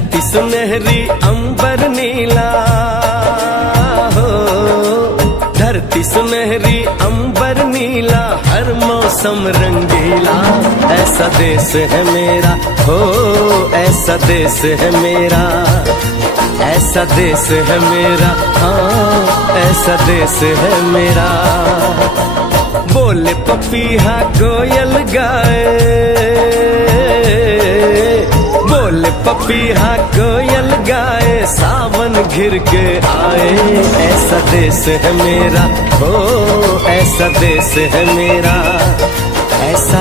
धरती सुनहरी अंबर नीला हो, धरती सुनहरी अंबर नीला, हर मौसम रंगीला। ऐसा देश है मेरा हो, ऐसा देश है मेरा, ऐसा देश है मेरा, हाँ ऐसा देश है मेरा। बोले पपीहा कोयल गाए, बोले पपीहा कोयल गाए, सावन घिर के आए। ऐसा देश है मेरा हो, ऐसा देश है मेरा, ऐसा